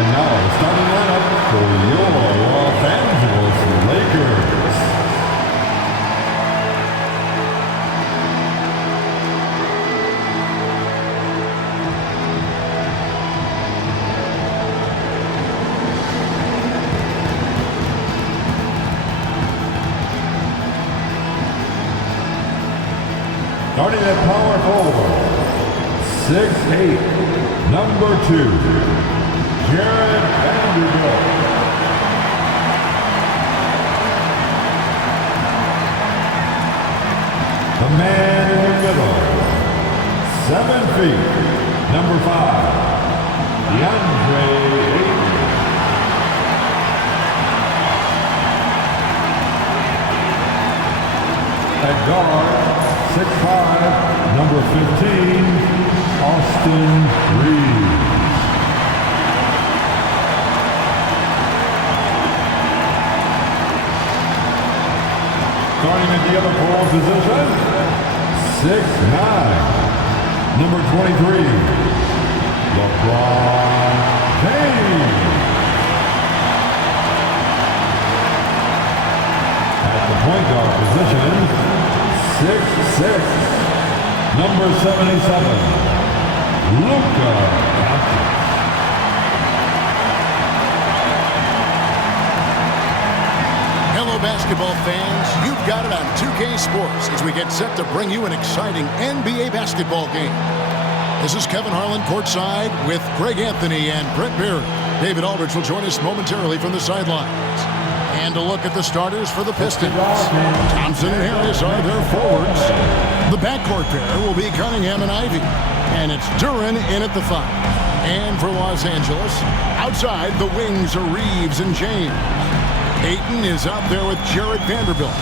And now, the starting lineup for your Los Angeles Lakers. Starting at power forward, 6'8", number 2, Jarred Vanderbilt. The man in the middle, 7 feet, number 5, DeAndre Ayton. At guard, 6'5", number 15, Austin Reaves. Starting at the other forward position, 6'9", number 23, LeBron James. At the point guard position, 6'6", number 77, Luka Doncic. Hello, basketball fans. You've got it on 2K Sports as we get set to bring you an exciting NBA basketball game. This is Kevin Harlan courtside with Greg Anthony and Brett Barry. David Aldridge will join us momentarily from the sidelines. And a look at the starters for the Pistons. Thompson and Harris are their forwards. The backcourt pair will be Cunningham and Ivy. And it's Duren in at the 5. And for Los Angeles, outside the wings are Reaves and James. Ayton is out there with Jarred Vanderbilt.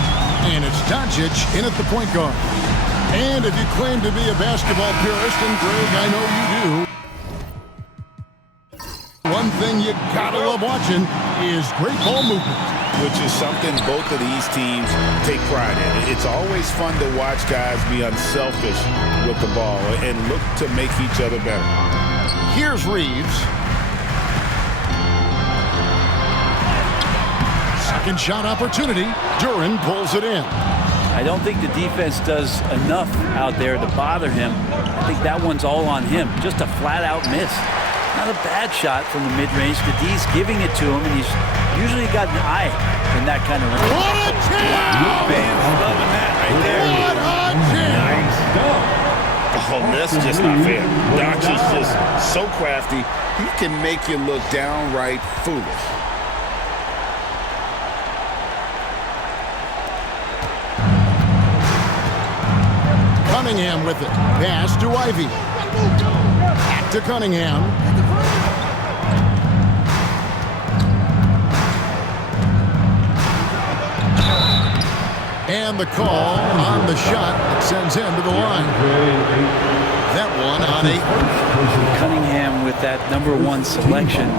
And it's Doncic in at the point guard. And if you claim to be a basketball purist, and Greg, I know you do, one thing you gotta love watching is great ball movement. Which is something both of these teams take pride in. It's always fun to watch guys be unselfish with the ball and look to make each other better. Here's Reaves. Second shot opportunity. Duren pulls it in. I don't think the defense does enough out there to bother him. I think that one's all on him. Just a flat-out miss. Not a bad shot from the mid-range. The D's giving it to him, and he's usually got an eye in that kind of range. What a jam! Fans loving that right there. What a jam! Oh, that's just not fair. Doncic's just so crafty, he can make you look downright foolish. Cunningham with it. Pass to Ivy. Back to Cunningham. And the call on the shot that sends him to the line. That one on 8. Cunningham with that #1 selection.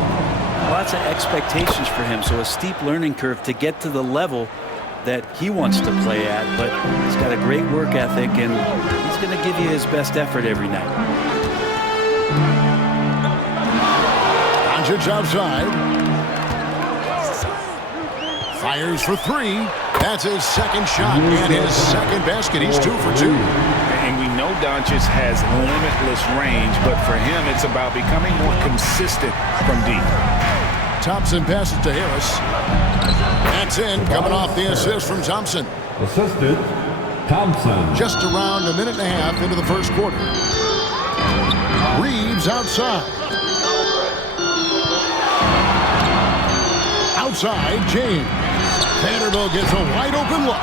Lots of expectations for him, so a steep learning curve to get to the level that he wants to play at, but he's got a great work ethic, and he's going to give you his best effort every night. Doncic outside. Fires for 3. That's his second shot and his second basket. He's 2 for 2. And we know Doncic has limitless range, but for him, it's about becoming more consistent from deep. Thompson passes to Harris. That's in, coming off the assist from Thompson. Assisted, Thompson. Just around a minute and a half into the first quarter. Reaves outside. Outside, James. Vanderbilt gets a wide open look.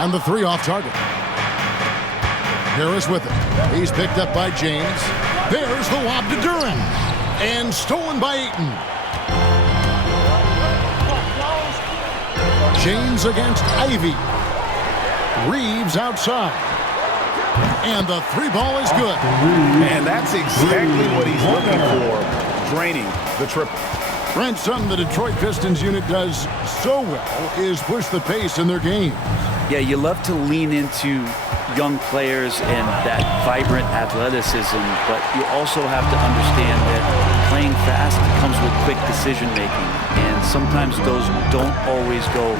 And the 3 off target. Harris with it. He's picked up by James. There's the lob to Duren. And stolen by Ayton. James against Ivy. Reaves outside. And the 3 ball is good. And that's exactly what he's looking for, draining the triple. Brent, something the Detroit Pistons unit does so well is push the pace in their game. Yeah, you love to lean into young players and that vibrant athleticism, but you also have to understand that playing fast comes with quick decision making, and sometimes those don't always go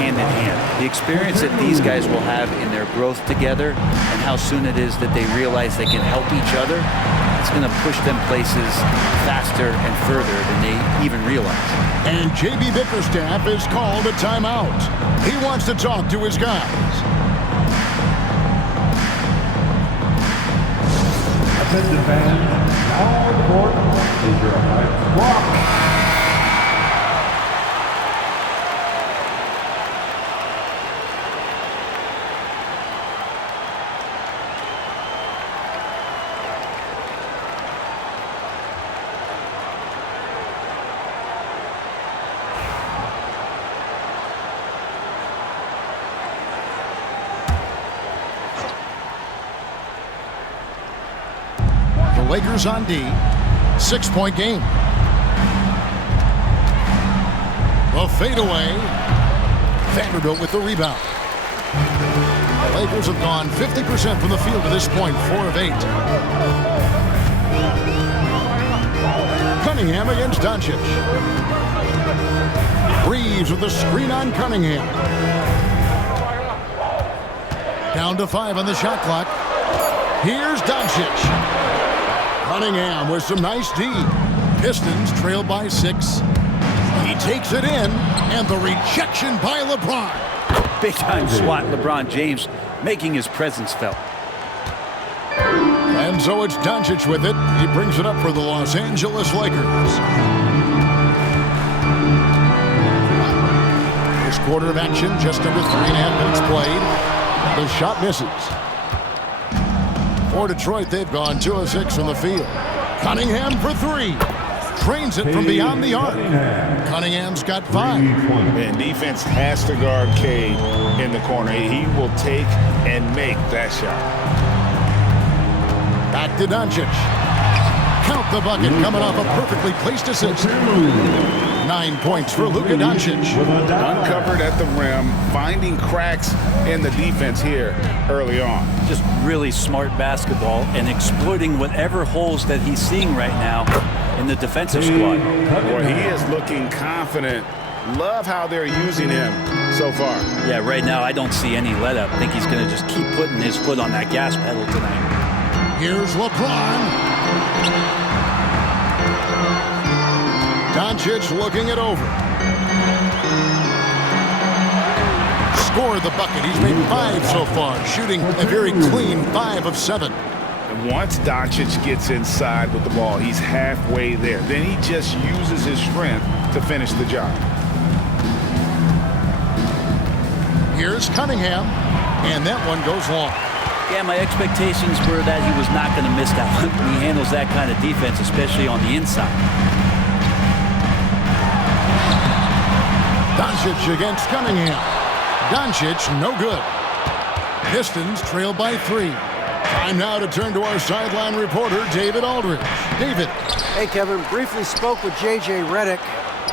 hand in hand. The experience that these guys will have in their growth together and how soon it is that they realize they can help each other, it's going to push them places faster and further than they even realize. And J.B. Bickerstaff is called a timeout. He wants to talk to his guys. Attention fans, now on the court is your next block. Lakers on D. 6-point game. A fadeaway. Vanderbilt with the rebound. The Lakers have gone 50% from the field to this point, 4 of 8. Cunningham against Doncic. Reeves with the screen on Cunningham. Down to 5 on the shot clock. Here's Doncic. Cunningham with some nice D. Pistons trail by 6. He takes it in, and the rejection by LeBron. Big-time swat, LeBron James making his presence felt. And so it's Doncic with it. He brings it up for the Los Angeles Lakers. First quarter of action, just under 3.5 minutes played. The shot misses. For Detroit, they've gone 2 of 6 from the field. Cunningham for 3. Trains it from beyond the arc. Cunningham's got 5. And defense has to guard Cade in the corner. He will take and make that shot. Back to Doncic. Count the bucket coming off a perfectly placed assist. 9 points for Luka Doncic. Uncovered at the rim, finding cracks in the defense here early on. Just really smart basketball and exploiting whatever holes that he's seeing right now in the defensive squad. Boy, he is looking confident. Love how they're using him so far. Yeah, right now I don't see any let up. I think he's going to just keep putting his foot on that gas pedal tonight. Here's LeBron. Doncic looking it over. Scored the bucket. He's made 5 so far, shooting a very clean 5 of 7. And once Doncic gets inside with the ball, he's halfway there. Then he just uses his strength to finish the job. Here's Cunningham, and that one goes long. Yeah, my expectations were that he was not going to miss that one. He handles that kind of defense, especially on the inside. Doncic against Cunningham. Doncic, no good. Pistons trail by 3. Time now to turn to our sideline reporter, David Aldridge. David. Hey, Kevin. Briefly spoke with J.J. Redick.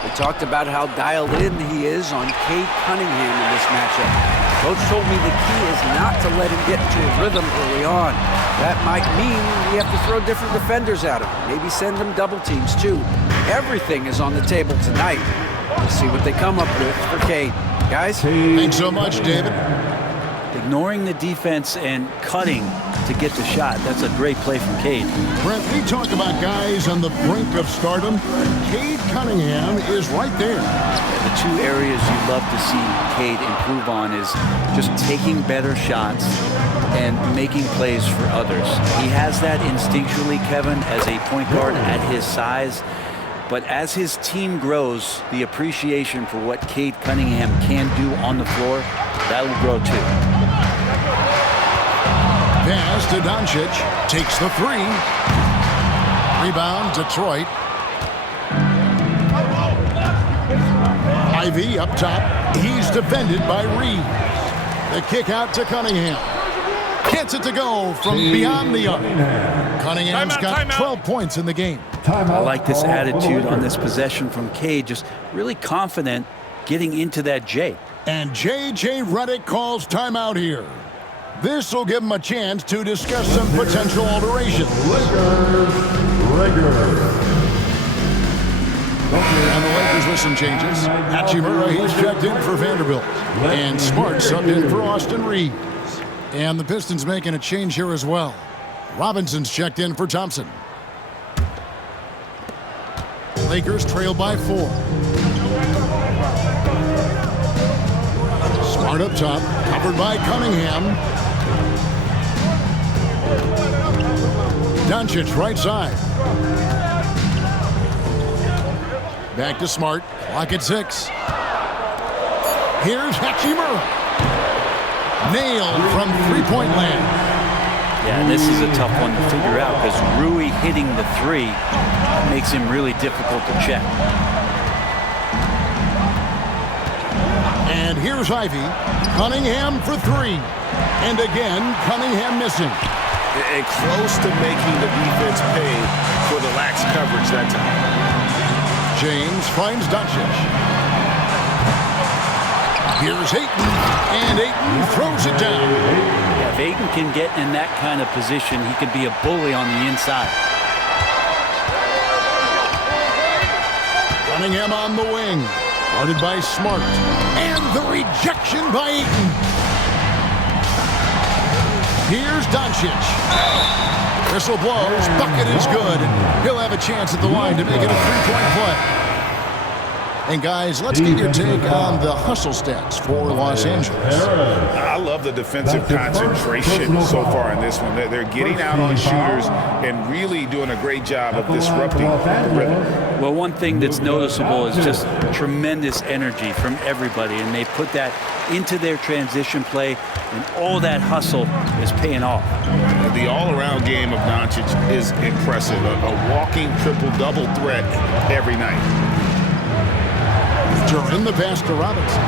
We talked about how dialed in he is on Cade Cunningham in this matchup. Coach told me the key is not to let him get into a rhythm early on. That might mean we have to throw different defenders at him. Maybe send them double teams, too. Everything is on the table tonight. We'll see what they come up with for Cade. Guys? Thanks so much, David. Ignoring the defense and cutting to get the shot. That's a great play from Cade. Brent, we talk about guys on the brink of stardom. Cade Cunningham is right there. The 2 areas you'd love to see Cade improve on is just taking better shots and making plays for others. He has that instinctually, Kevin, as a point guard at his size. But as his team grows, the appreciation for what Cade Cunningham can do on the floor, that will grow too. Pass to Doncic. Takes the 3. Rebound, Detroit. Ivy up top. He's defended by Reeves. The kick out to Cunningham. Gets it to go from beyond the arc. Cunningham's got 12 points in the game. I like this attitude on this possession from Cade, just really confident getting into that J. And J.J. Redick calls timeout here. This will give them a chance to discuss some potential alterations. And the Lakers with some changes. Hachimura, he's checked in for Vanderbilt. And Smart subbed in for Austin Reeves. And the Pistons making a change here as well. Robinson's checked in for Thompson. Lakers trail by 4. Smart up top, covered by Cunningham. Doncic right side. Back to Smart. Clock at 6. Here's Hachimura. Nailed from three-point land. Yeah, and this is a tough one to figure out because Rui hitting the 3 makes him really difficult to check. And here's Ivy. Cunningham for 3. And again, Cunningham missing. And close to making the defense pay for the lax coverage that time. James finds Doncic. Here's Ayton, and Ayton throws it down. Yeah, if Ayton can get in that kind of position, he could be a bully on the inside. Cunningham on the wing, guarded by Smart. And the rejection by Ayton. Here's Doncic. Whistle blows, bucket is good, and he'll have a chance at the line to make it a three-point play. And guys, let's get your take on the hustle stats for Los Angeles. I love the defensive concentration so far in this one. They're getting out on shooters and really doing a great job of disrupting the rhythm. Well, one thing that's noticeable is just tremendous energy from everybody, and they put that into their transition play, and all that hustle is paying off. The all-around game of Doncic is impressive. A walking triple-double threat every night. During the pass to Robinson.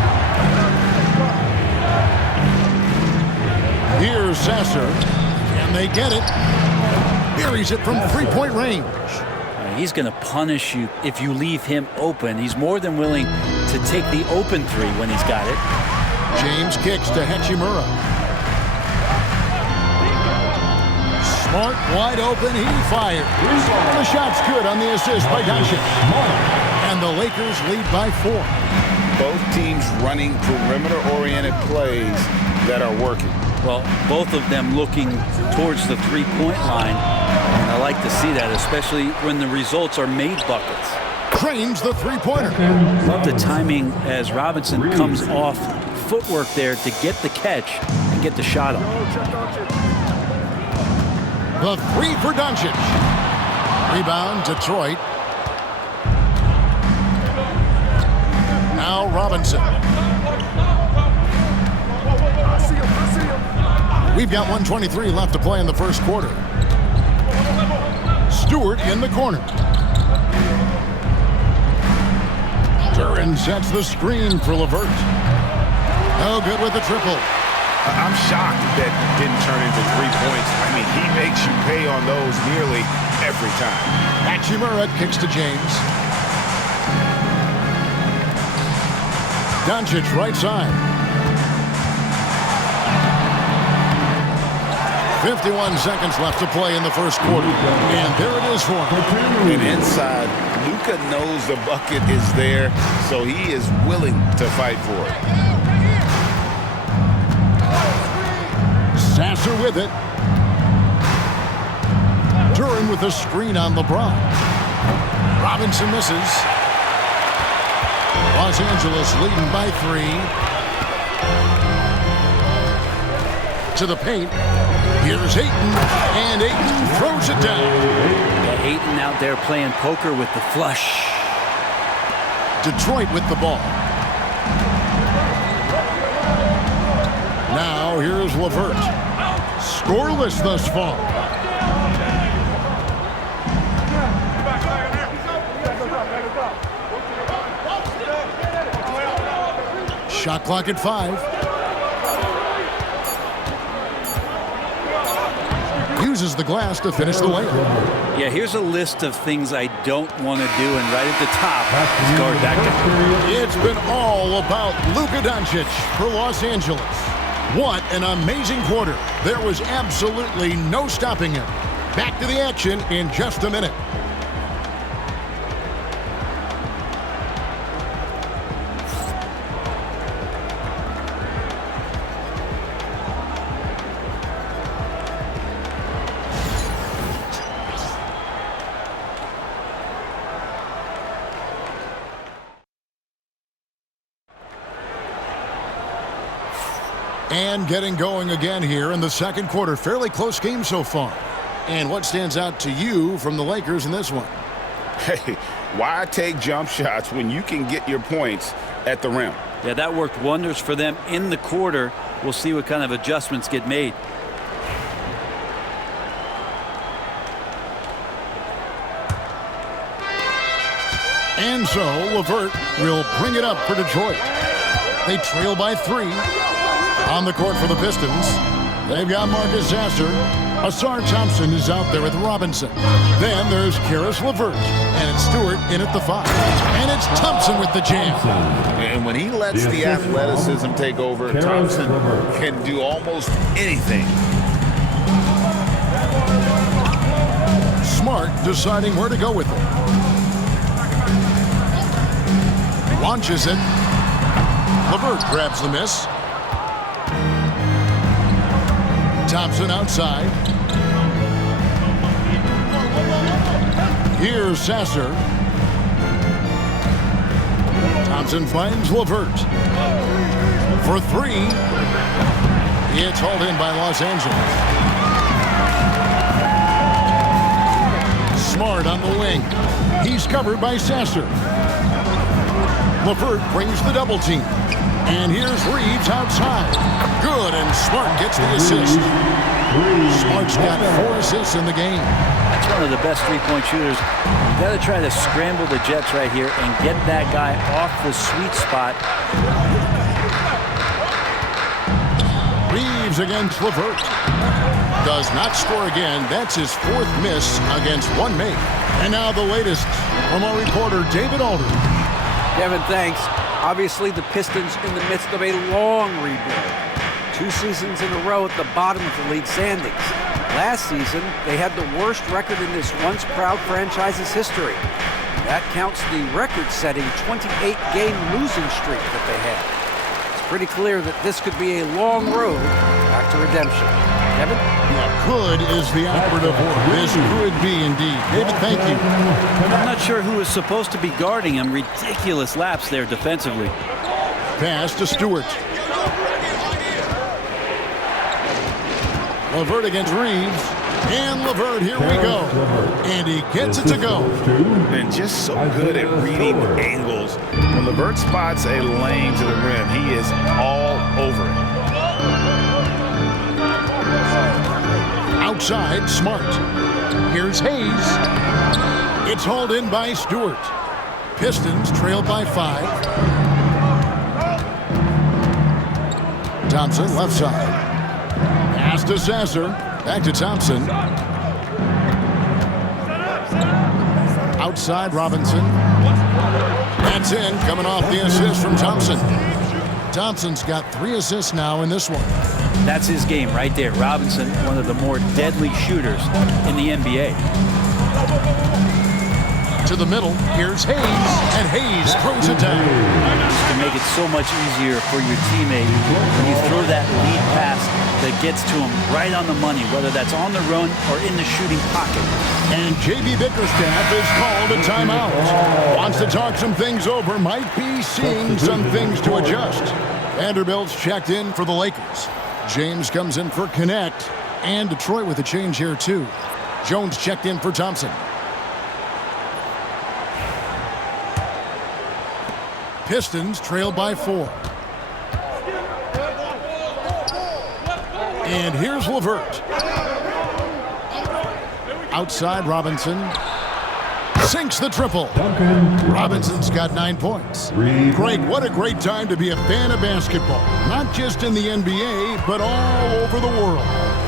Here's Sasser. Can they get it? Buries it from three-point range. He's going to punish you if you leave him open. He's more than willing to take the open 3 when he's got it. James kicks to Hachimura. Smart wide open. He fires. The shot's good on the assist by Doncic. And the Lakers lead by 4. Both teams running perimeter-oriented plays that are working. Well, both of them looking towards the three-point line. And I like to see that, especially when the results are made buckets. Cranes the three-pointer. Love the timing as Robinson comes off footwork there to get the catch and get the shot up. The 3 for Doncic. Rebound, Detroit. Now Robinson. We've got 1:23 left to play in the first quarter. Stewart in the corner. Duran sets the screen for LeVert. No good with the triple. I'm shocked that didn't turn into 3 points. I mean, he makes you pay on those nearly every time. Hachimura kicks to James. Doncic right side. 51 seconds left to play in the first quarter. And there it is for him. And inside, Luka knows the bucket is there, so he is willing to fight for it. Sasser with it. Duran with the screen on LeBron. Robinson misses. Los Angeles leading by 3. To the paint. Here's Ayton, and Ayton throws it down. Yeah, Ayton out there playing poker with the flush. Detroit with the ball. Now here's LeVert. Scoreless thus far. Shot clock at 5. Uses the glass to finish the layup. Yeah, here's a list of things I don't want to do, and right at the top is guard back down. It's been all about Luka Doncic for Los Angeles. What an amazing quarter. There was absolutely no stopping him. Back to the action in just a minute. And getting going again here in the second quarter. Fairly close game so far. And what stands out to you from the Lakers in this one? Hey, why take jump shots when you can get your points at the rim? Yeah, that worked wonders for them in the quarter. We'll see what kind of adjustments get made. And so LeVert will bring it up for Detroit. They trail by 3. On the court for the Pistons, they've got Marcus Sasser. Ausar Thompson is out there with Robinson. Then there's Karis LeVert, and it's Stewart in at the 5. And it's Thompson with the jam. And when he lets the athleticism take over, Thompson can do almost anything. Smart deciding where to go with it. Launches it. LeVert grabs the miss. Thompson outside. Here's Sasser. Thompson finds LeVert. For 3. It's hauled in by Los Angeles. Smart on the wing. He's covered by Sasser. LeVert brings the double team. And here's Reeves outside. Good, and Smart gets the assist. Smart's got 4 assists in the game. That's one of the best three-point shooters. You've got to try to scramble the Jets right here and get that guy off the sweet spot. Reeves against LeVert. Does not score again. That's his 4th miss against 1 make. And now the latest from our reporter, David Aldridge. Kevin, thanks. Obviously, the Pistons in the midst of a long rebuild. 2 seasons in a row at the bottom of the league standings. Last season, they had the worst record in this once proud franchise's history. That counts the record-setting 28-game losing streak that they had. It's pretty clear that this could be a long road back to redemption. Kevin? Yeah, could is the operative word. This could be indeed. David, thank you. I'm not sure who is supposed to be guarding him. Ridiculous lapse there defensively. Pass to Stewart. LeVert against Reeves. And LeVert, here we go. And he gets it to go. And just so good at reading angles. When LeVert spots a lane to the rim, he is all over it. Outside, Smart. Here's Hayes. It's hauled in by Stewart. Pistons trail by 5. Thompson, left side. Pass to Sasser. Back to Thompson. Outside, Robinson. That's in, coming off the assist from Thompson. Thompson's got 3 assists now in this one. That's his game right there. Robinson, one of the more deadly shooters in the NBA. To the middle, here's Hayes, and Hayes throws it down. To make it so much easier for your teammate when you throw that lead pass that gets to him right on the money, whether that's on the run or in the shooting pocket. And J.B. Bickerstaff is called a timeout. Wants to talk some things over, might be seeing some things to adjust. Vanderbilt's checked in for the Lakers. James comes in for Connect, and Detroit with a change here too. Jones checked in for Thompson. Pistons trail by 4. And here's LeVert. Outside, Robinson. Sinks the triple. Robinson's got 9 points. Greg, what a great time to be a fan of basketball. Not just in the NBA, but all over the world.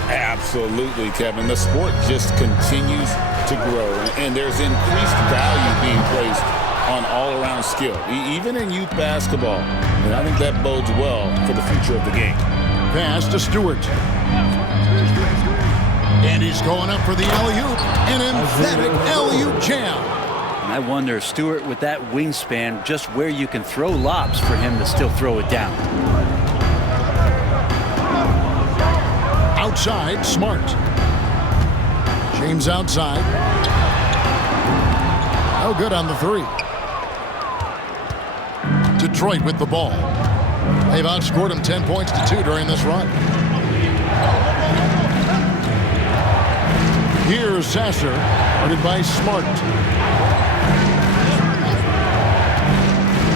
Absolutely, Kevin. The sport just continues to grow, and there's increased value being placed on all-around skill, even in youth basketball. And I think that bodes well for the future of the game. Pass to Stewart. And he's going up for the alley-oop. An emphatic alley-oop jam. And I wonder, Stewart, with that wingspan, just where you can throw lobs for him to still throw it down. Outside, Smart. James outside. No good on the three. Detroit with the ball. They've outscored them 10 points to 2 during this run. Here's Sasser, guarded by Smart.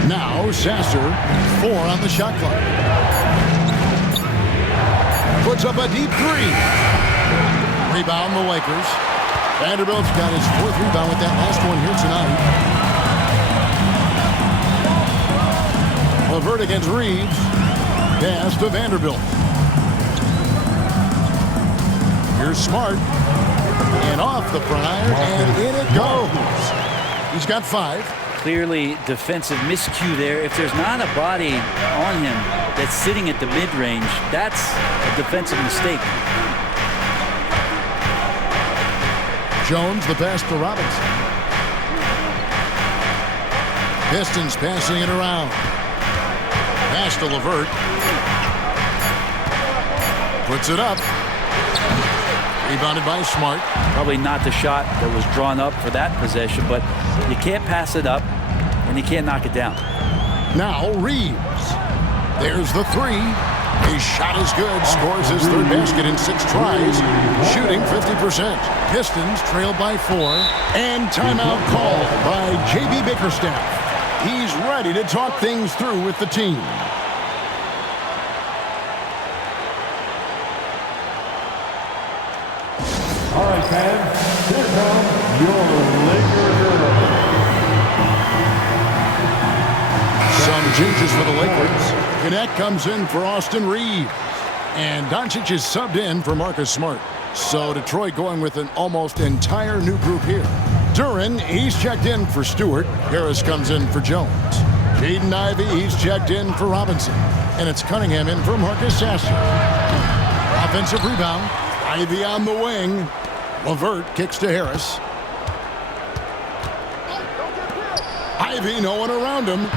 Now Sasser, 4 on the shot clock. Puts up a deep 3. Rebound the Lakers. Vanderbilt's got his 4th rebound with that last one here tonight. LeVert against Reeves. Pass to Vanderbilt. Here's Smart. And off the front iron, and in it goes. He's got 5. Clearly defensive miscue there. If there's not a body on him that's sitting at the mid-range, that's a defensive mistake. Jones, the pass to Robinson. Pistons passing it around. Pass to LeVert. Puts it up. Rebounded by Smart. Probably not the shot that was drawn up for that possession, but you can't pass it up, and you can't knock it down. Now Reeves. There's the 3. His shot is good. Scores his 3rd basket in 6 tries. Shooting 50%. Pistons trail by 4. And timeout called by J.B. Bickerstaff. He's ready to talk things through with the team. All right, fans, here comes your Lakers hero. Some changes for the Lakers. Gannett comes in for Austin Reeves. And Doncic is subbed in for Marcus Smart. So Detroit going with an almost entire new group here. Duren, he's checked in for Stewart. Harris comes in for Jones. Jaden Ivey, he's checked in for Robinson. And it's Cunningham in for Marcus Sasser. Offensive rebound. Ivey on the wing. LeVert kicks to Harris. Ivey, no one around him.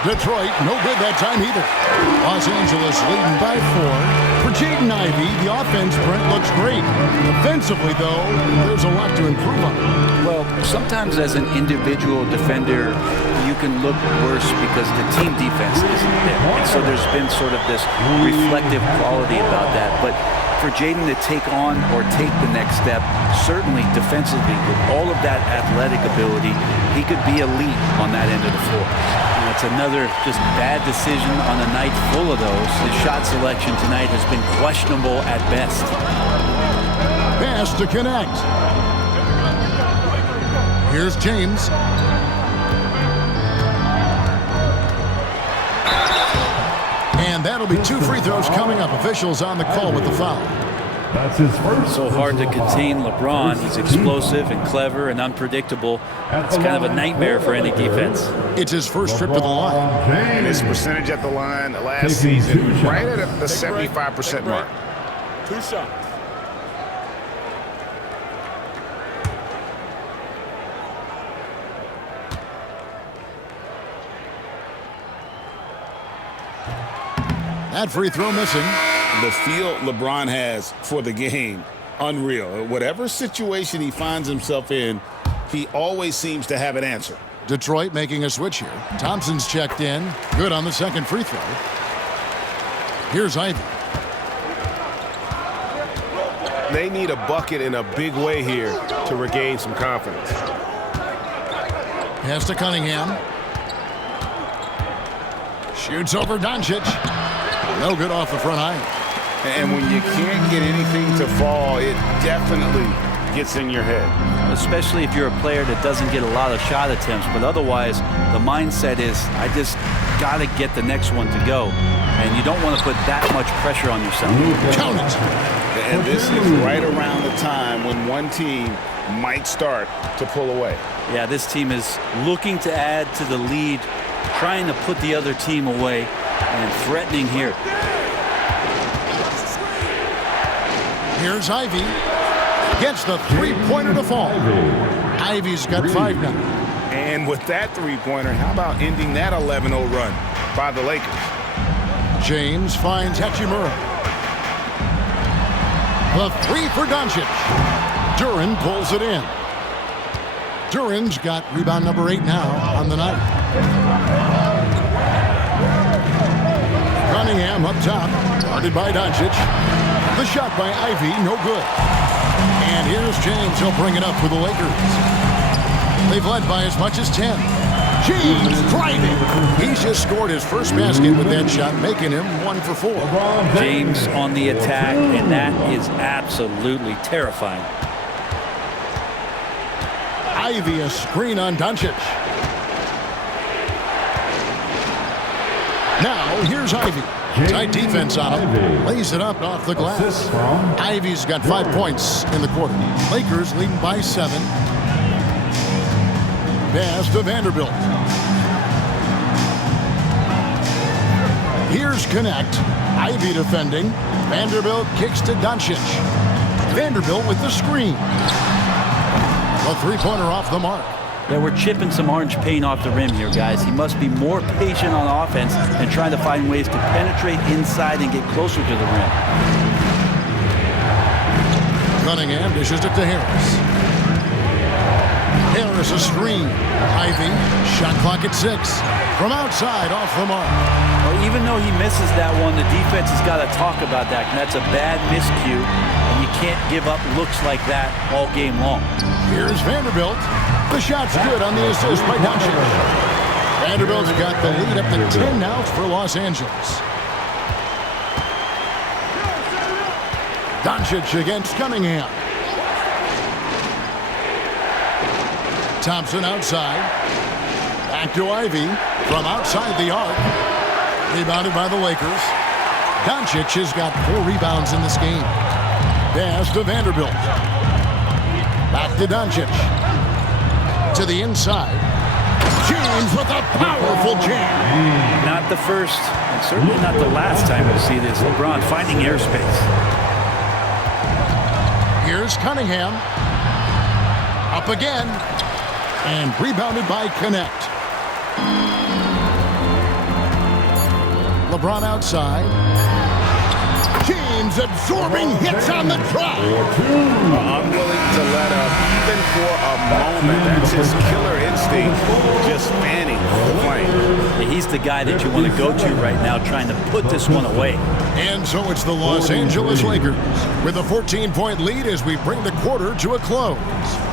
Detroit, no good that time either. Los Angeles leading by 4. For Jaden Ivey, the offense, Brent, looks great. Defensively, though, there's a lot to improve on. Well, sometimes as an individual defender, you can look worse because the team defense isn't there. And so there's been sort of this reflective quality about that. But for Jaden to take on or take the next step, certainly defensively, with all of that athletic ability, he could be elite on that end of the floor. And it's another just bad decision on a night full of those. His shot selection tonight has been questionable at best. Pass to connect. Here's James. And that'll be 2 free throws coming up. Officials on the call with the foul. That's his first. So hard to contain LeBron. He's explosive and clever and unpredictable. It's kind of a nightmare for any defense. It's his first trip to the line. And his percentage at the line last season, right at the 75% mark. 2 shots. That free throw missing. The feel LeBron has for the game, unreal. Whatever situation he finds himself in, he always seems to have an answer. Detroit making a switch here. Thompson's checked in. Good on the second free throw. Here's Ivey. They need a bucket in a big way here to regain some confidence. Pass to Cunningham. Shoots over Doncic. No good off the front iron. And when you can't get anything to fall, it definitely gets in your head. Especially if you're a player that doesn't get a lot of shot attempts, but otherwise the mindset is, I just got to get the next one to go. And you don't want to put that much pressure on yourself. Count it. And this is right around the time when one team might start to pull away. Yeah, this team is looking to add to the lead, trying to put the other team away, and threatening here. Here's Ivy. Gets the three-pointer to fall. Ivy's got 5 now. And with that three-pointer, how about ending that 11-0 run by the Lakers? James finds Hachimura. The 3 for Doncic. Duren pulls it in. Duren's got rebound number 8 now on the night. Cunningham up top, guarded by Doncic. The shot by Ivy, no good. And here's James. He'll bring it up for the Lakers. They've led by as much as 10. James driving. He's just scored his first basket with that shot, making him 1 for 4. James on the attack, and that is absolutely terrifying. Ivy, a screen on Doncic. Now, here's Ivy. Tight defense on him. Lays it up off the glass. Ivy's got 5 points in the quarter. Lakers leading by 7. Pass to Vanderbilt. Here's Connect. Ivy defending. Vanderbilt kicks to Doncic. Vanderbilt with the screen. A three-pointer off the mark. Yeah, we're chipping some orange paint off the rim here, guys. He must be more patient on offense and trying to find ways to penetrate inside and get closer to the rim. Cunningham dishes it to Harris. Harris a screen. Ivy, shot clock at 6. From outside, off the mark. Well, even though he misses that one, the defense has got to talk about that. And that's a bad miscue, and you can't give up looks like that all game long. Here's Vanderbilt. The shot's good on the assist by Doncic. Vanderbilt's got the lead up to 10 now for Los Angeles. Doncic against Cunningham. Thompson outside. Back to Ivy from outside the arc. Rebounded by the Lakers. Doncic has got 4 rebounds in this game. Pass to Vanderbilt. Back to Doncic. To the inside. James with a powerful jam. Not the first, and certainly not the last time we'll see this. LeBron finding airspace. Here's Cunningham. Up again. And rebounded by Connect. LeBron outside. James absorbing hits on the drop. Unwilling to let up even for a moment. That's his killer instinct, just fanning the flame. He's the guy that you want to go to right now, trying to put this one away. And so it's the Los Angeles Lakers with a 14-point lead as we bring the quarter to a close.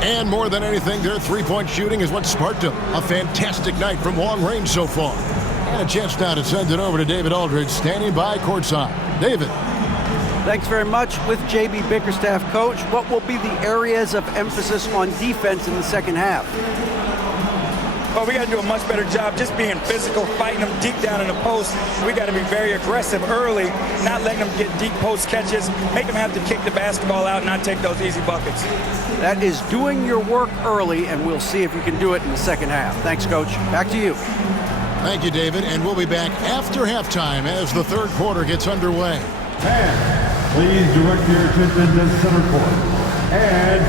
And more than anything, their three-point shooting is what sparked them. A fantastic night from long range so far. And a chance now to send it over to David Aldridge, standing by courtside. David. Thanks very much. With J.B. Bickerstaff, Coach, what will be the areas of emphasis on defense in the second half? Well, we got to do a much better job just being physical, fighting them deep down in the post. We got to be very aggressive early, not letting them get deep post catches, make them have to kick the basketball out, not take those easy buckets. That is doing your work early, and we'll see if you can do it in the second half. Thanks, Coach. Back to you. Thank you, David, and we'll be back after halftime as the third quarter gets underway. Fans, please direct your attention to center court. And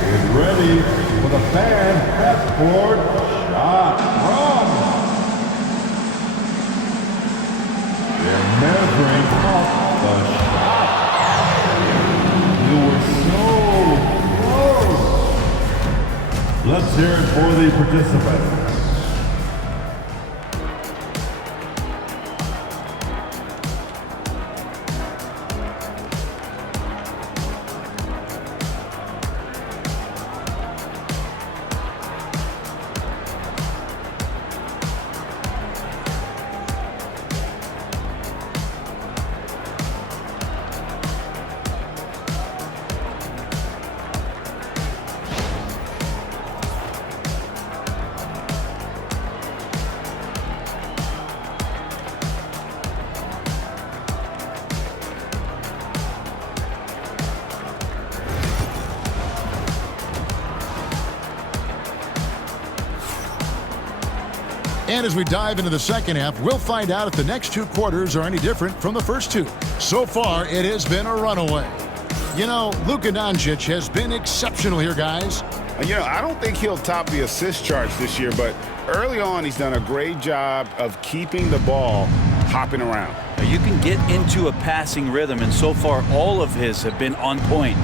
get ready for the fan half-court shot run. They're measuring up the shot. You were so close. Let's hear it for the participants. And as we dive into the second half, we'll find out if the next two quarters are any different from the first two. So far, it has been a runaway. You know, Luka Doncic has been exceptional here, guys. You know, I don't think he'll top the assist charts this year, but early on he's done a great job of keeping the ball hopping around. You can get into a passing rhythm, and so far all of his have been on point.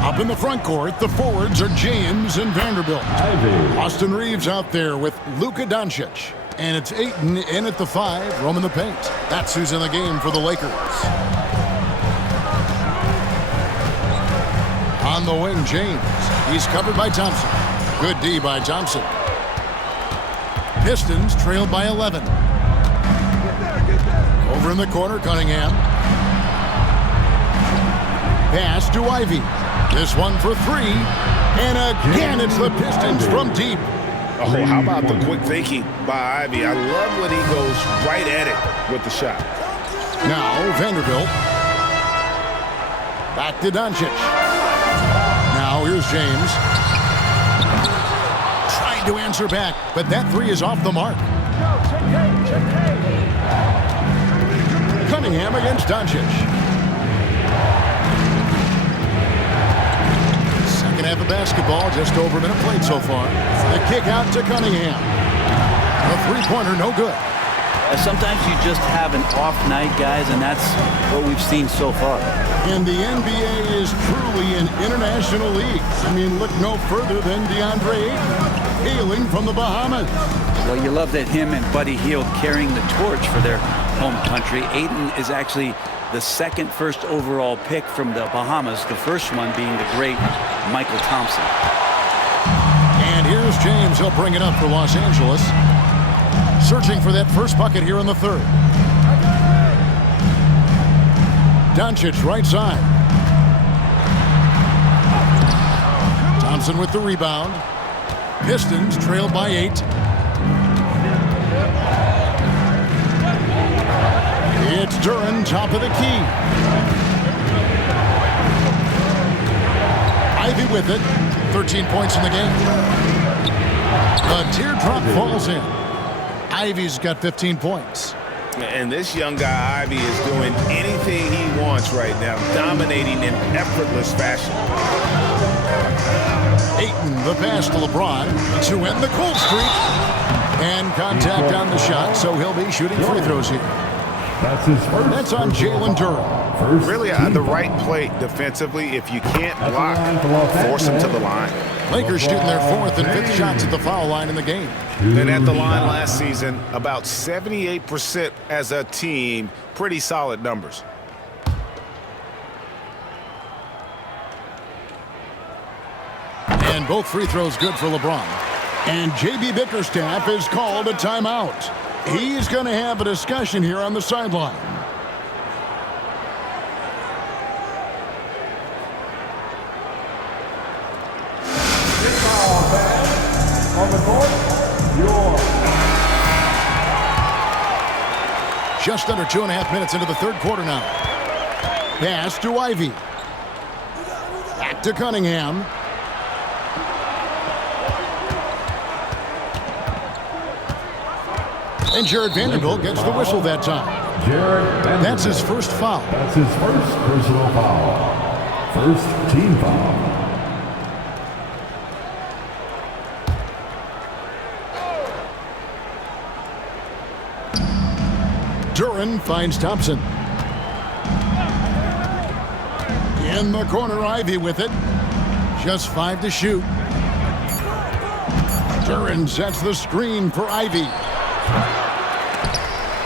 Up in the front court, the forwards are James and Vanderbilt. Austin Reeves out there with Luka Doncic. And it's Ayton in at the 5, roaming the paint. That's who's in the game for the Lakers. On the wing, James. He's covered by Thompson. Good D by Thompson. Pistons trailed by 11. Over in the corner, Cunningham. Pass to Ivy. This one for 3. And again, it's the Pistons from deep. Oh, how about the quick thinking by Ivy? I love when he goes right at it with the shot. Now, Vanderbilt. Back to Doncic. Now, here's James. Trying to answer back, but that 3 is off the mark. Cunningham against Doncic. Second half of basketball, just over a minute played so far. The kick out to Cunningham. The three-pointer, no good. Sometimes you just have an off night, guys, and that's what we've seen so far. And the NBA is truly an international league. I mean, look no further than DeAndre Ayton, hailing from the Bahamas. Well, you love that him and Buddy Hield carrying the torch for their home country. Ayton is actually the second first overall pick from the Bahamas, the first one being the great Michael Thompson. And here's James. He'll bring it up for Los Angeles. Searching for that first bucket here in the third. Doncic right side. Thompson with the rebound. Pistons trailed by 8. It's Duren, top of the key. Ivy with it. 13 points in the game. The teardrop falls in. Ivy's got 15 points. And this young guy, Ivy, is doing anything he wants right now, dominating in effortless fashion. Ayton, the pass to LeBron to end the cold streak. And contact on the shot, so he'll be shooting free throws here. That's his first. That's on Jalen Duren. Really the right play defensively. If you can't block, force him to the line. Lakers shooting their 4th and 5th shots at the foul line in the game. And at the line last season, about 78% as a team. Pretty solid numbers. And both free throws good for LeBron. And J.B. Bickerstaff is called a timeout. He's going to have a discussion here on the sideline. On the court, Just under 2.5 minutes into the third quarter now. Pass to Ivy. Back to Cunningham. And Jared Vanderbilt gets the whistle that time. That's his first foul. That's his first personal foul. First team foul. Duren finds Thompson. In the corner, Ivy with it. Just 5 to shoot. Duren sets the screen for Ivy.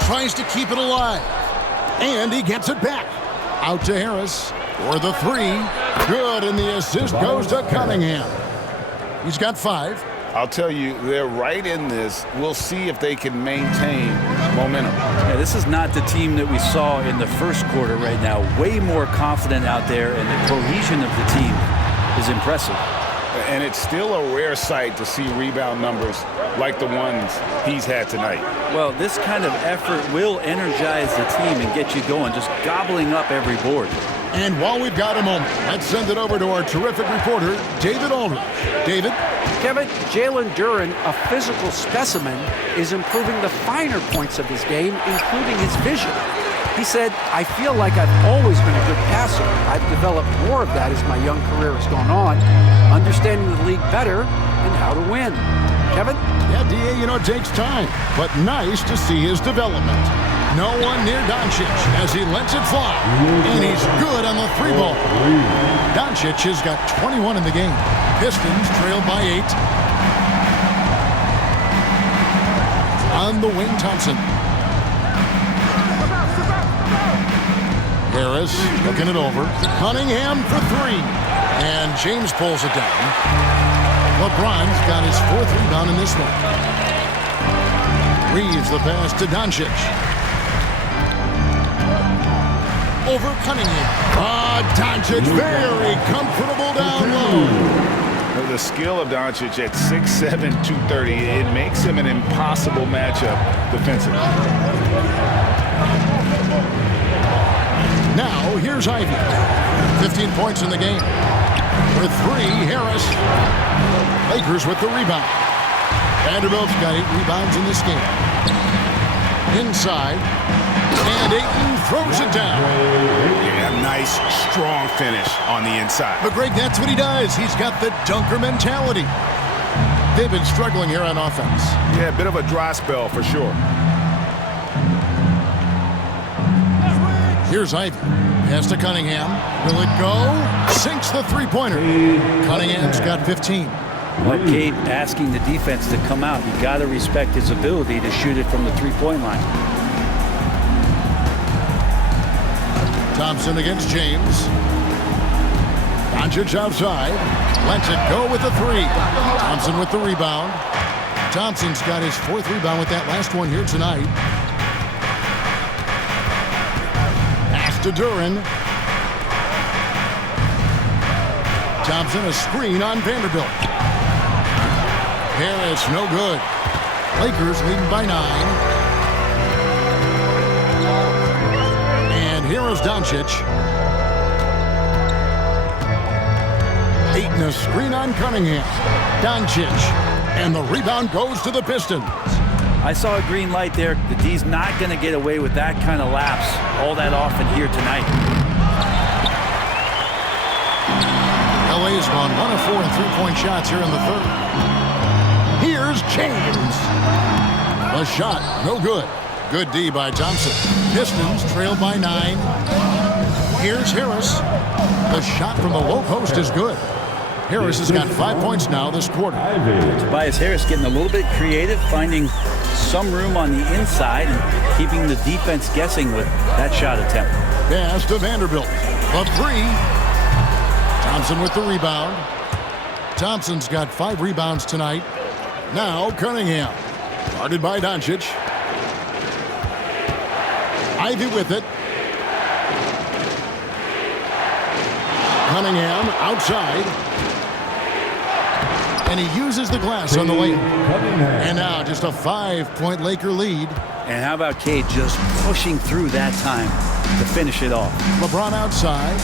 Tries to keep it alive. And he gets it back. Out to Harris for the 3. Good, and the assist goes to Cunningham. He's got 5. I'll tell you, they're right in this. We'll see if they can maintain momentum. Yeah, this is not the team that we saw in the first quarter right now. Way more confident out there, and the cohesion of the team is impressive. And it's still a rare sight to see rebound numbers like the ones he's had tonight. Well, this kind of effort will energize the team and get you going, just gobbling up every board. And while we've got a moment, let's send it over to our terrific reporter, David Aldridge. David? Kevin, Jalen Duren, a physical specimen, is improving the finer points of his game, including his vision. He said, I feel like I've always been a good passer. I've developed more of that as my young career has gone on, understanding the league better and how to win. Kevin? Yeah, D.A., it takes time, but nice to see his development. No one near Doncic as he lets it fly, and he's good on the 3-ball. Doncic has got 21 in the game. Pistons trail by 8. On the wing, Thompson. Harris looking it over. Cunningham for 3. And James pulls it down. LeBron's got his 4th rebound in this one. Reeves the pass to Doncic. Over Cunningham. Doncic very comfortable down low. The skill of Doncic at 6'7", 230, it makes him an impossible matchup defensively. Now, here's Ivy. 15 points in the game. For 3, Harris. Lakers with the rebound. Vanderbilt's got 8 rebounds in this game. Inside. And Ayton throws it down. Yeah, nice, strong finish on the inside. But, Greg, that's what he does. He's got the dunker mentality. They've been struggling here on offense. Yeah, a bit of a dry spell for sure. Here's Ivy. Pass to Cunningham. Will it go? Sinks the 3-pointer. Cunningham's got 15. Well, Cade asking the defense to come out. You got to respect his ability to shoot it from the 3-point line. Thompson against James. Doncic outside. Lets it go with the 3. Thompson with the rebound. Thompson's got his 4th rebound with that last one here tonight. Pass to Duren. Thompson a screen on Vanderbilt. Harris no good. Lakers leading by 9. Here is Doncic. Ayton a screen on Cunningham. Doncic. And the rebound goes to the Pistons. I saw a green light there. The D's not going to get away with that kind of lapse all that often here tonight. LA has gone 1 of 4 in 3-point shots here in the 3rd. Here's James. The shot, no good. Good D by Thompson. Pistons trail by 9. Here's Harris. The shot from the low post is good. Harris has got 5 points now this quarter. Tobias Harris getting a little bit creative, finding some room on the inside and keeping the defense guessing with that shot attempt. Pass to Vanderbilt. The 3. Thompson with the rebound. Thompson's got 5 rebounds tonight. Now Cunningham. Guarded by Doncic. Ivy with it. Cunningham outside. And he uses the glass on the layup. And now just a 5-point Laker lead. And how about Cade just pushing through that time to finish it off. LeBron outside.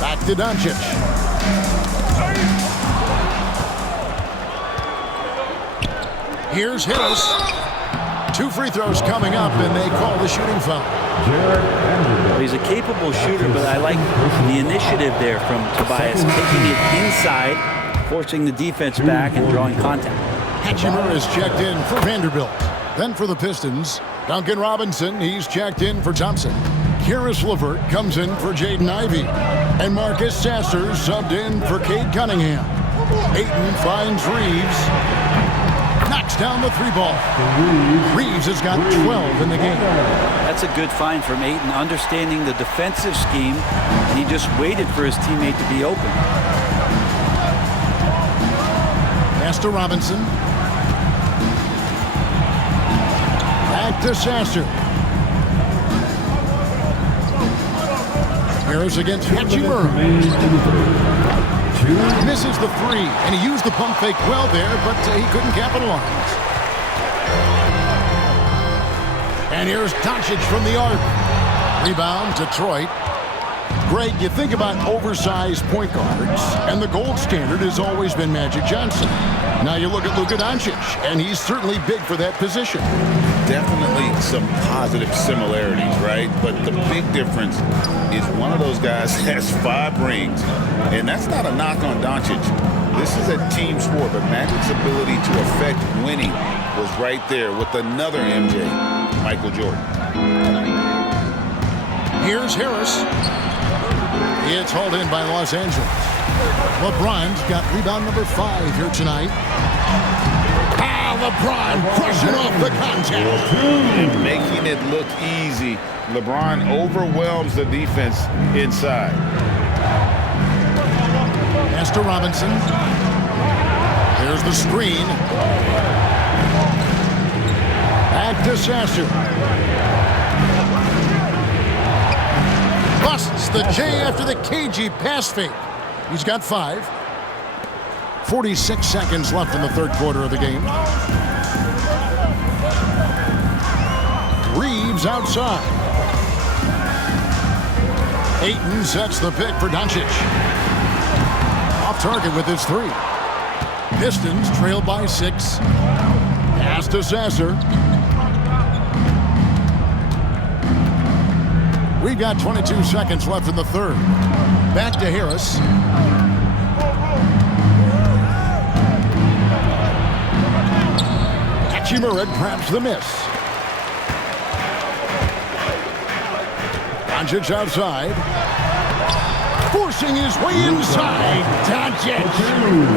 Back to Doncic. Here's Harris. 2 free throws coming up, and they call the shooting foul. Well, he's a capable shooter, but I like the initiative there from Tobias, taking it inside, forcing the defense back, and drawing contact. Hatchimer is checked in for Vanderbilt. Then for the Pistons, Duncan Robinson, he's checked in for Thompson. Karis LeVert comes in for Jaden Ivey. And Marcus Sasser subbed in for Cade Cunningham. Ayton finds Reeves. Knocks down the 3-ball. Reeves has got 12 in the game. That's a good find from Ayton, understanding the defensive scheme, and he just waited for his teammate to be open. Pass to Robinson. Back to Sasser. Harris against Hatchimer. Misses the 3, and he used the pump fake well there, but he couldn't capitalize. And here's Doncic from the arc. Rebound, Detroit. Greg, you think about oversized point guards, and the gold standard has always been Magic Johnson. Now you look at Luka Doncic, and he's certainly big for that position. definitely some positive similarities, right? But the big difference is one of those guys has 5 rings, and that's not a knock on Doncic. This is a team sport, but Magic's ability to affect winning was right there with another MJ, Michael Jordan. Here's Harris. It's hauled in by Los Angeles. LeBron's got rebound number 5 here tonight. LeBron brushing off the contact. And making it look easy. LeBron overwhelms the defense inside. Pass to Robinson. There's the screen. Back to Sasser. Busts the J after the cagey pass fake. He's got 5. 46 seconds left in the third quarter of the game. Reeves outside. Ayton sets the pick for Doncic. Off target with his 3. Pistons trail by 6. Pass to Sasser. We've got 22 seconds left in the third. Back to Harris. Hachimura grabs the miss. Doncic outside. Forcing his way inside. Doncic.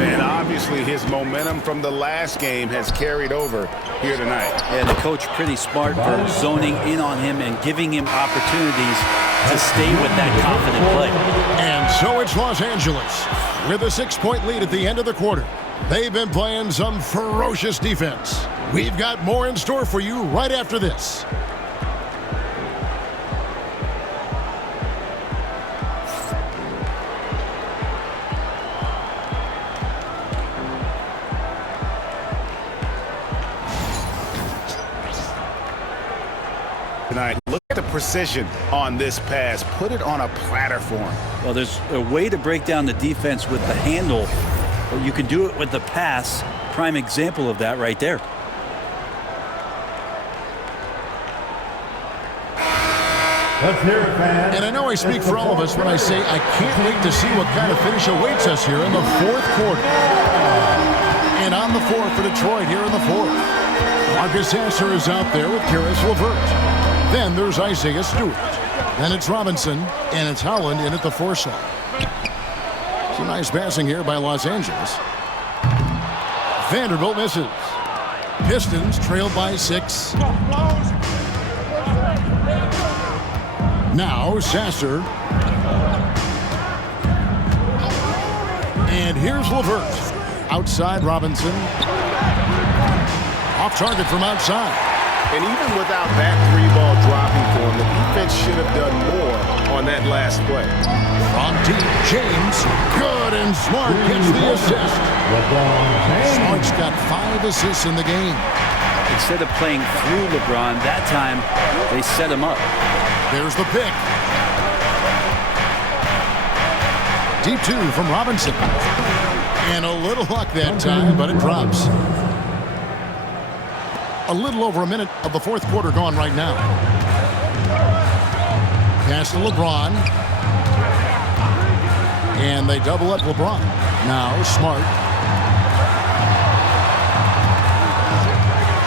And obviously his momentum from the last game has carried over here tonight. Yeah, the coach pretty smart for zoning in on him and giving him opportunities to stay with that confident play. And so it's Los Angeles with a 6-point lead at the end of the quarter. They've been playing some ferocious defense. We've got more in store for you right after this. Tonight, look at the precision on this pass. Put it on a platter for him. Well, there's a way to break down the defense with the handle, but you can do it with the pass. Prime example of that right there. Let's hear it, fans. And I know I speak for all of us when I say I can't wait to see what kind of finish awaits us here in the fourth quarter. And on the floor for Detroit here in the fourth. Marcus Sasser is out there with Caris LeVert. Then there's Isaiah Stewart. Then it's Robinson, and it's Howland in at the 4 slot. Some nice passing here by Los Angeles. Vanderbilt misses. Pistons trail by 6. Now Sasser. And here's LeVert. Outside Robinson. Off target from outside. And even without that 3-ball dropping for him, the defense should have done more on that last play. From deep, James. Good, and Smart gets the assist. Smart's got 5 assists in the game. Instead of playing through LeBron, that time they set him up. There's the pick. Deep 2 from Robinson. And a little luck that time, but it drops. A little over a minute of the fourth quarter gone right now. Pass to LeBron. And they double up LeBron. Now Smart.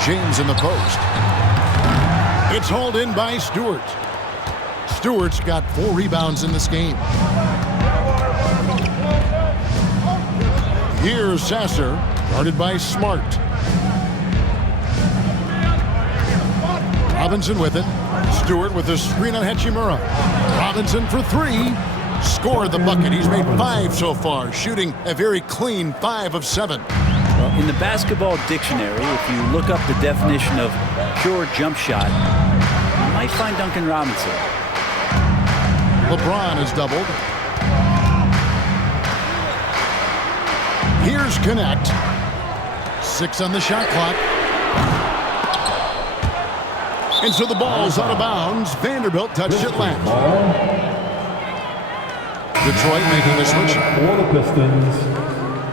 James in the post. It's hauled in by Stewart. Stewart's got 4 rebounds in this game. Here's Sasser, guarded by Smart. Robinson with it. Stewart with the screen on Hachimura. Robinson for 3. Scored the bucket. He's made 5 so far, shooting a very clean 5 of 7. Well, in the basketball dictionary, if you look up the definition of pure jump shot, you might find Duncan Robinson. LeBron is doubled. Here's Connect. 6 on the shot clock. And so the ball's out of bounds. Vanderbilt touched it last. Detroit making the switch. For the Pistons,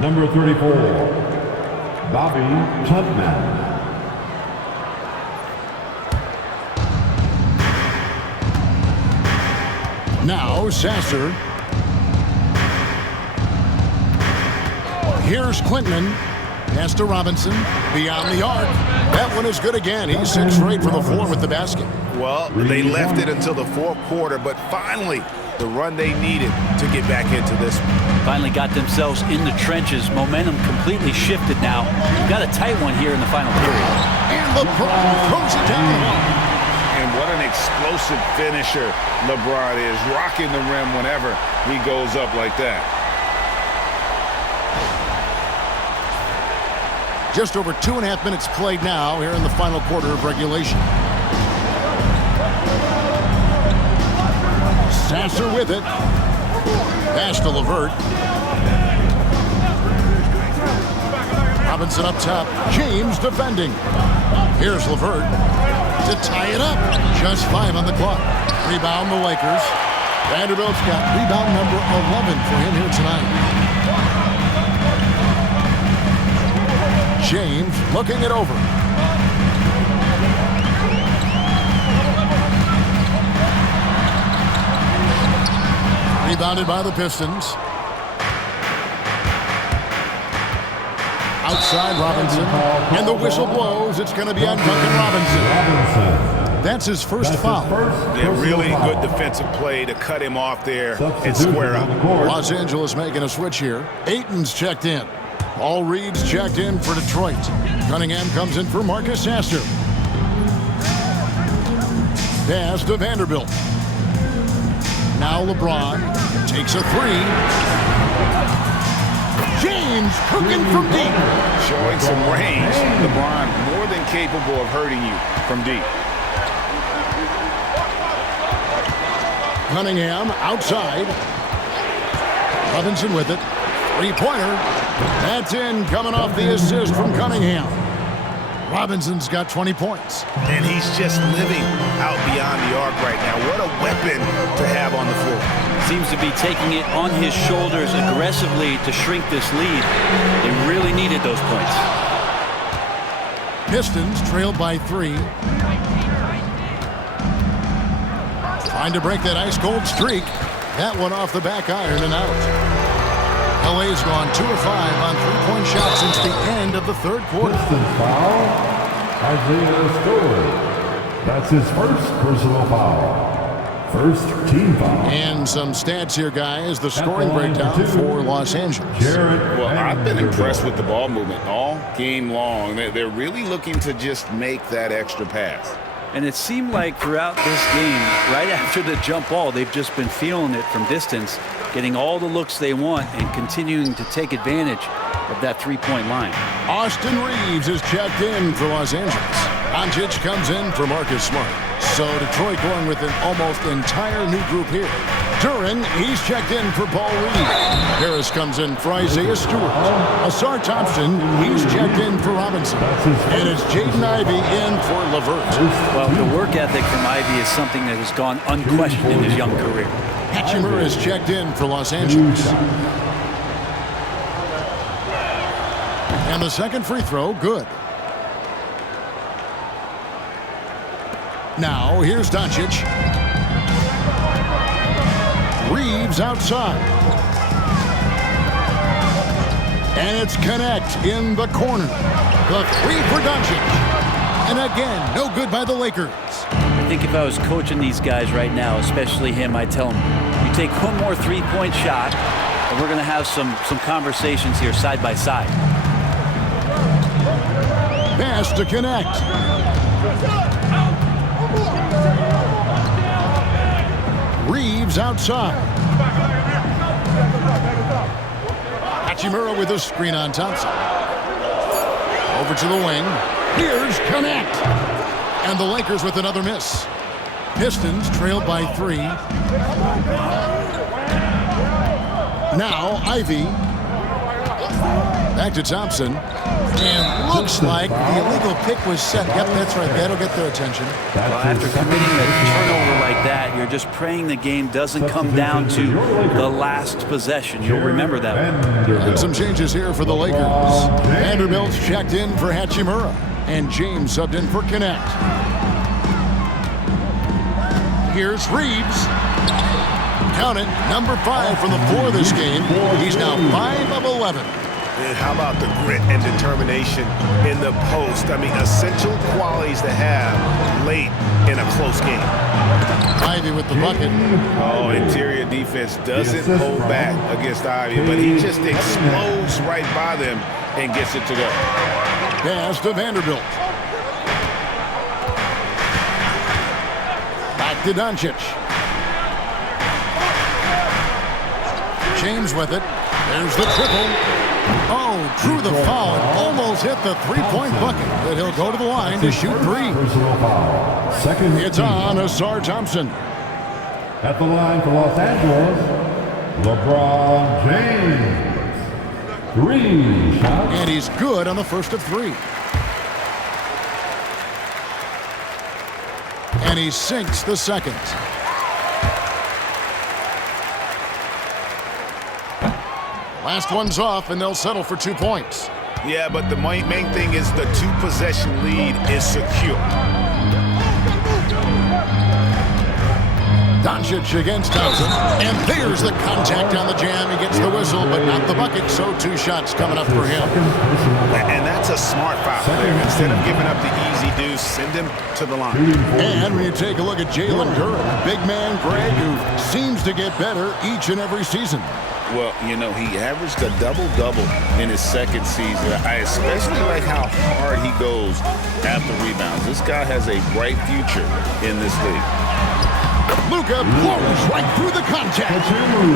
number 34, Bobby Tubman. Now Sasser. Here's Clinton. Pass to Robinson. Beyond the arc. That one is good again. He's 6 straight from the floor with the basket. Well, they left it until the fourth quarter, but finally the run they needed to get back into this. Finally got themselves in the trenches. Momentum completely shifted now. We've got a tight one here in the final period. And LeBron throws it down. And what an explosive finisher LeBron is, rocking the rim whenever he goes up like that. Just over 2.5 minutes played now here in the final quarter of regulation. Sasser with it. Pass to LeVert. Robinson up top. James defending. Here's LeVert to tie it up. Just 5 on the clock. Rebound the Lakers. Vanderbilt's got rebound number 11 for him here tonight. James looking it over. Rebounded by the Pistons. Outside Robinson. And the whistle blows. It's going to be on Duncan Robinson. That's his first foul. Yeah, really good defensive play to cut him off there and square up. Los Angeles making a switch here. Ayton's checked in. Paul Reed's checked in for Detroit. Cunningham comes in for Marcus Sasser. Pass to Vanderbilt. Now LeBron takes a 3. James cooking from deep. Showing some range. LeBron more than capable of hurting you from deep. Cunningham outside. Robinson with it. 3-pointer. That's in, coming off the assist from Cunningham. Robinson's got 20 points. And he's just living out beyond the arc right now. What a weapon to have on the floor. Seems to be taking it on his shoulders aggressively to shrink this lead. They really needed those points. Pistons trailed by 3. Trying to break that ice-cold streak. That one off the back iron and out. LA's gone 2 of 5 on 3-point shots since the end of the third quarter. Pistons foul. Isaiah Stewart. That's his first personal foul. First team foul. And some stats here, guys. The scoring breakdown for Los Angeles. Well, I've been impressed with the ball movement all game long. They're really looking to just make that extra pass. And it seemed like throughout this game, right after the jump ball, they've just been feeling it from distance, getting all the looks they want and continuing to take advantage of that 3-point line. Austin Reeves is checked in for Los Angeles. Doncic comes in for Marcus Smart. So Detroit going with an almost entire new group here. Duren, he's checked in for Paul Reed. Harris comes in for Isaiah Stewart. Asar Thompson, he's checked in for Robinson. And it's Jaden Ivey in for LeVert. Well, the work ethic from Ivey is something that has gone unquestioned in his young career. Hatchimer is checked in for Los Angeles. And the second free throw, good. Now, here's Doncic. Reeves outside. And it's Connect in the corner. The 3 for Doncic. And again, no good by the Lakers. I think if I was coaching these guys right now, especially him, I'd tell him, you take one more 3-point shot, and we're going to have some conversations here side by side. Pass to Connect. Reeves outside. Hachimura with a screen on Thompson. Over to the wing. Here's Connect. And the Lakers with another miss. Pistons trailed by 3. Now Ivey. Back to Thompson. And looks like the illegal pick was set. Yep, that's right. That'll get their attention. Well, after committing a turnover like that, you're just praying the game doesn't come down to the last possession. You'll remember that one. And some changes here for the Lakers. Vanderbilt's checked in for Hachimura. And James subbed in for Connect. Here's Reeves. Count it, number 5 from the floor this game. He's now 5 of 11. And how about the grit and determination in the post? I mean, essential qualities to have late in a close game. Ivy with the bucket. Oh, interior defense doesn't hold back against Ivy, but he just explodes right by them and gets it to go. Pass to Vanderbilt. Back to Doncic. James with it. There's the triple. Oh, drew the foul and almost hit the three-point bucket. But he'll go to the line to shoot 3. Personal foul. Second. It's on Asar Thompson. At the line for Los Angeles, LeBron James. 3 shots. And he's good on the first of 3. And he sinks the second. Last one's off, and they'll settle for 2 points. Yeah, but the main thing is the 2-possession lead is secure. Doncic against Townsend, and there's the contact on the jam. He gets the whistle, but not the bucket, so 2 shots coming up for him. And that's a smart foul there. Instead of giving up the easy deuce, send him to the line. And when you take a look at Jalen Duren, big man Greg, who seems to get better each and every season. Well, you know, he averaged a double-double in his second season. I especially like how hard he goes after rebounds. This guy has a bright future in this league. Luka blows right through the contact.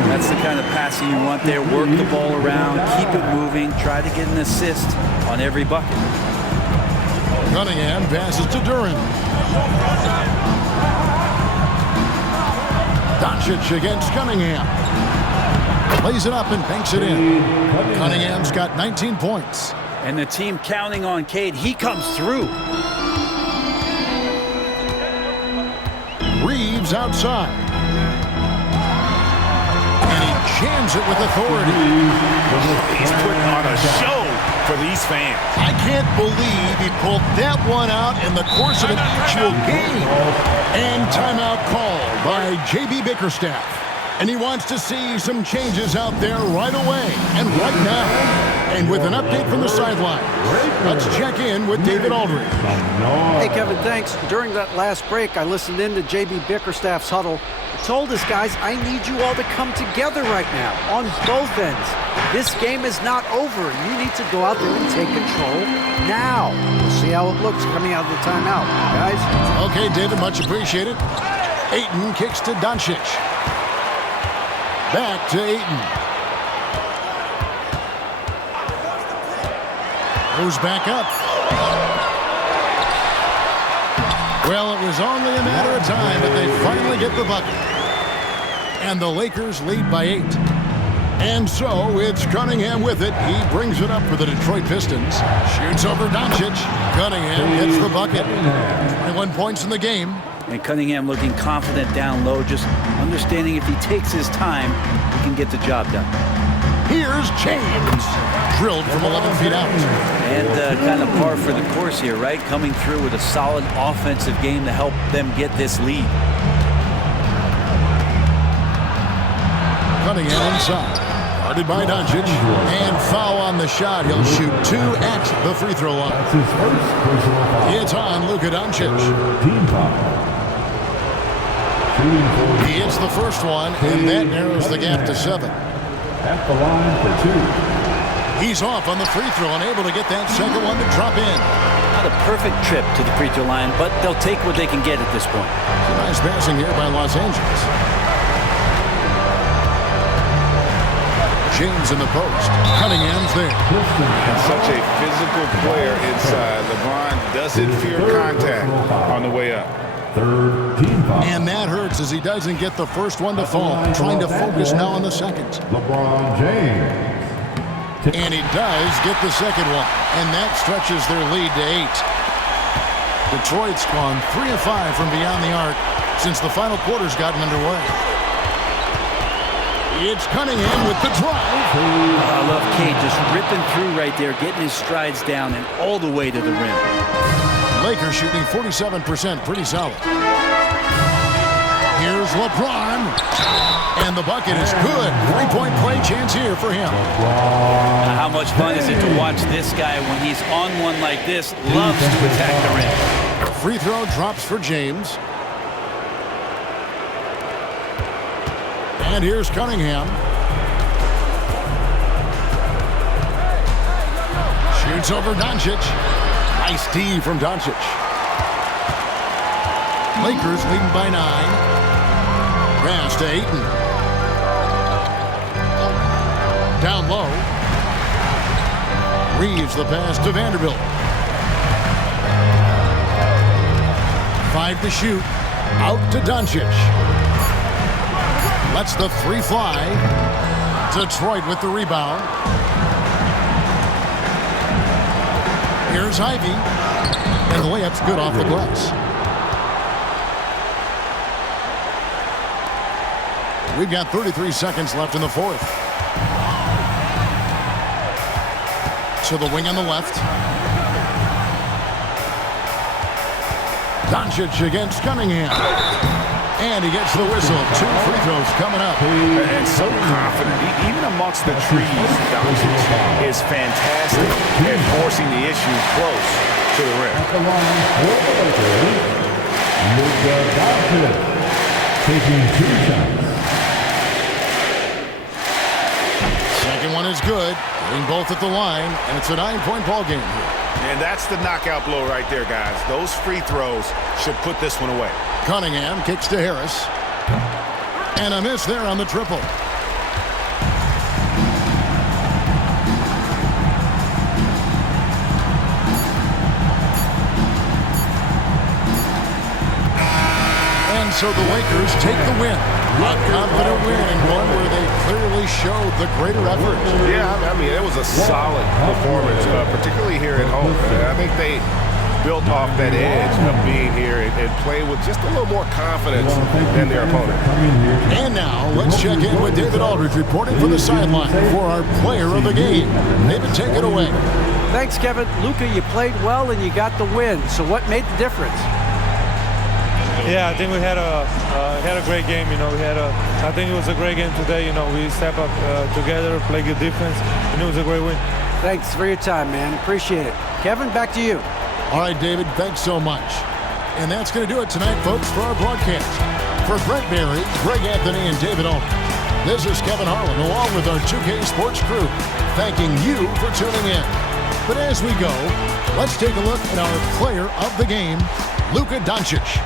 That's the kind of passing you want there. Work the ball around, keep it moving, try to get an assist on every bucket. Cunningham passes to Duren. Doncic against Cunningham. Plays it up and banks it in. Cunningham's got 19 points. And the team counting on Cade. He comes through. Reeves outside. And he jams it with authority. He's putting on a show for these fans. I can't believe he pulled that one out in the course of an actual game. And timeout called by J.B. Bickerstaff. And he wants to see some changes out there right away and right now. And with an update from the sideline, let's check in with David Aldridge. Hey, Kevin, thanks. During that last break, I listened in to J.B. Bickerstaff's huddle. He told his guys, I need you all to come together right now on both ends. This game is not over. You need to go out there and take control now. We'll see how it looks coming out of the timeout, guys. Okay, David, much appreciated. Ayton kicks to Doncic. Back to Ayton. Goes back up. Well, it was only a matter of time, but they finally get the bucket. And the Lakers lead by 8. And so it's Cunningham with it. He brings it up for the Detroit Pistons. Shoots over Doncic. Cunningham gets the bucket. 21 points in the game. And Cunningham looking confident down low, just understanding if he takes his time, he can get the job done. Here's James. Drilled from 11 feet out. And kind of par for the course here, right? Coming through with a solid offensive game to help them get this lead. Cunningham inside. Guarded by Doncic. And foul on the shot. He'll shoot 2 at the free throw line. That's his first personal foul. It's on Luka Doncic. Team foul. He hits the first one, and that narrows the gap to 7. At the line for 2. He's off on the free throw and able to get that second one to drop in. Not a perfect trip to the free throw line, but they'll take what they can get at this point. Nice passing here by Los Angeles. James in the post. Cunningham's there. Such a physical player inside. LeBron doesn't fear contact on the way up. Third team foul. And that hurts as he doesn't get the first one to fall. Trying to focus now on the second. LeBron James. And he does get the second one. And that stretches their lead to 8. Detroit's gone 3 of 5 from beyond the arc since the final quarter's gotten underway. It's Cunningham with the drive. I love Cade just ripping through right there, getting his strides down and all the way to the rim. Lakers shooting 47%, pretty solid. Here's LeBron. And And the bucket is good. 3-point play chance here for him. How much fun is it to watch this guy when he's on one like this? Loves to attack the rim. Free throw drops for James. And here's Cunningham. Shoots over Doncic. Nice D from Doncic. Lakers leading by 9. Pass to Ayton. Down low. Reeves the pass to Vanderbilt. 5 to shoot. Out to Doncic. Lets the 3 fly. Detroit with the rebound. Here's Ivy. And the layup's good off the glass. We've got 33 seconds left in the fourth. To the wing on the left. Doncic against Cunningham. And he gets the whistle. 2 free throws coming up. And so confident. Even amongst the trees, Doncic is fantastic at forcing the issue close to the rim. At the line for the Lakers, Luka Doncic, taking 2 shots. Second one is good. Getting both at the line, and it's a 9-point ball game here. And that's the knockout blow right there, guys. Those free throws should put this one away. Cunningham kicks to Harris. And a miss there on the triple. And so the Lakers take the win. A confident win and one where they clearly showed the greater effort. Yeah, I mean, it was a solid performance, particularly here at home. I think they built off that edge of being here and played with just a little more confidence than their opponent. And now let's check in with David Aldridge reporting from the sideline for our player of the game. David, take it away. Thanks, Kevin. Luka, you played well and you got the win. So what made the difference? Yeah, I think we had a great game. You know, I think it was a great game today. You know, we stepped up together, played good defense, and it was a great win. Thanks for your time, man. Appreciate it. Kevin, back to you. All right, David, thanks so much. And that's going to do it tonight, folks, for our broadcast. For Brent Barry, Greg Anthony, and David Aldridge, this is Kevin Harlan, along with our 2K Sports crew, thanking you for tuning in. But as we go, let's take a look at our player of the game, Luka Doncic.